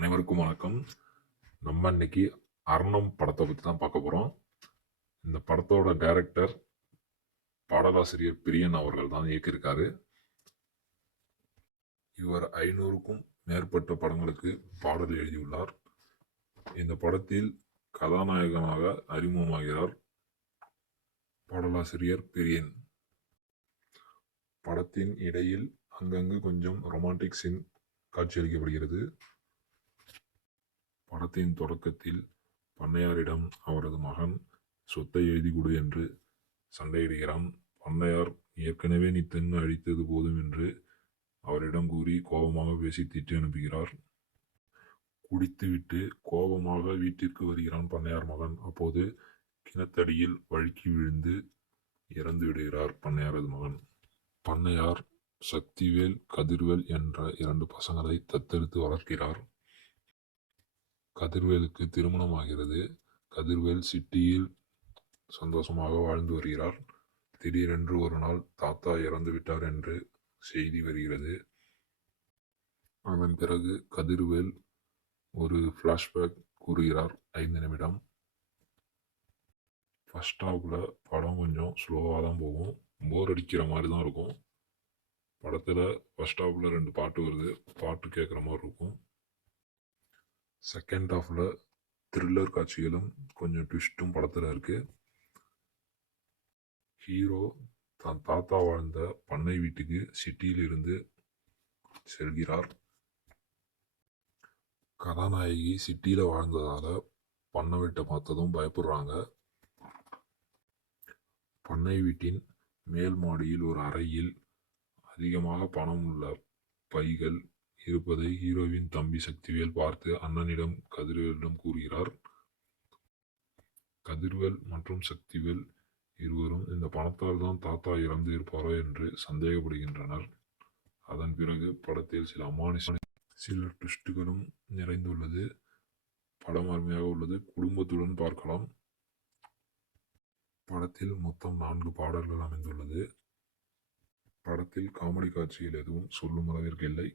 அனைவருக்கும் வணக்கம். நம்ம இன்னைக்கு அர்ணம் படத்தை பற்றி தான் பார்க்க போகிறோம் இந்த படத்தோட டைரக்டர் பாடலாசிரியர் பிரியன் அவர்கள் தான் இயக்கியிருக்காரு. இவர் ஐநூறுக்கும் மேற்பட்ட படங்களுக்கு பாடல் எழுதியுள்ளார். இந்த படத்தில் கதாநாயகனாக அறிமுகமாகிறார் பாடலாசிரியர் பிரியன். படத்தின் இடையில் அங்கங்கு கொஞ்சம் ரொமான்டிக் சீன் காட்சியளிக்கப்படுகிறது. படத்தின் தொடக்கத்தில் பண்ணையாரிடம் அவரது மகன் சொத்தை எழுதி கொடு என்று சண்டையிடுகிறான். பண்ணையார் ஏற்கனவே நீ தென் அழித்தது போதும் என்று அவரிடம் கூறி கோபமாக பேசி திட்டி அனுப்புகிறார். குடித்துவிட்டு கோபமாக வீட்டிற்கு வருகிறான் பண்ணையார் மகன். அப்போது கிணத்தடியில் வழுக்கி விழுந்து இறந்து விடுகிறார் பண்ணையாரது மகன். பண்ணையார் சக்திவேல் கதிர்வேல் என்ற இரண்டு பசங்களை தத்தெடுத்து வளர்க்கிறார். கதிர்வேலுக்கு திருமணமாகிறது. கதிர்வேல் சிட்டியில் சந்தோஷமாக வாழ்ந்து வருகிறார். திடீரென்று ஒரு நாள் தாத்தா இறந்து விட்டார் என்று செய்தி வருகிறது. அதன் பிறகு கதிர்வேல் ஒரு ஃப்ளாஷ்பேக் கூறுகிறார். ஐந்து நிமிடம். ஃபஸ்ட் ஹாஃபில் படம் கொஞ்சம் ஸ்லோவாக தான் போகும். போர் அடிக்கிற மாதிரி தான் இருக்கும். படத்தில் ஃபஸ்ட் ஹாஃபில் ரெண்டு பாட்டு வருது. பாட்டு கேட்குற மாதிரி இருக்கும். செகண்ட் ஹாஃபில் த்ரில்லர் காட்சிகளும் கொஞ்சம் ட்விஸ்ட்டும் படத்தில் இருக்குது ஹீரோ தன் தாத்தா வாழ்ந்த பண்ணை வீட்டுக்கு சிட்டியிலிருந்து செல்கிறார். கதாநாயகி சிட்டியில் வாழ்ந்ததால் பண்ணை வீட்டை பார்த்ததும் பயப்படுறாங்க. பண்ணை வீட்டின் மேல் மாடியில் ஒரு அறையில் அதிகமாக பணம் உள்ள பைகள் இருப்பதை ஹீரோவின் தம்பி சக்திவேல் பார்த்து அண்ணனிடம் கதிர்வேலிடம் கூறுகிறார். கதிர்வேல் மற்றும் சக்திவேல் இருவரும் இந்த பணத்தால் தான் தாத்தா இறந்து இருப்பாரோ என்று சந்தேகப்படுகின்றனர். அதன் பிறகு படத்தில் சில அமானுஷ சில ட்விஸ்டுகளும் நிறைந்துள்ளது. படம் அருமையாக உள்ளது. குடும்பத்துடன் பார்க்கலாம். படத்தில் மொத்தம் நான்கு பாடல்கள் அமைந்துள்ளது. படத்தில் காமெடி காட்சிகள் எதுவும் சொல்லும் அளவிற்கு இல்லை.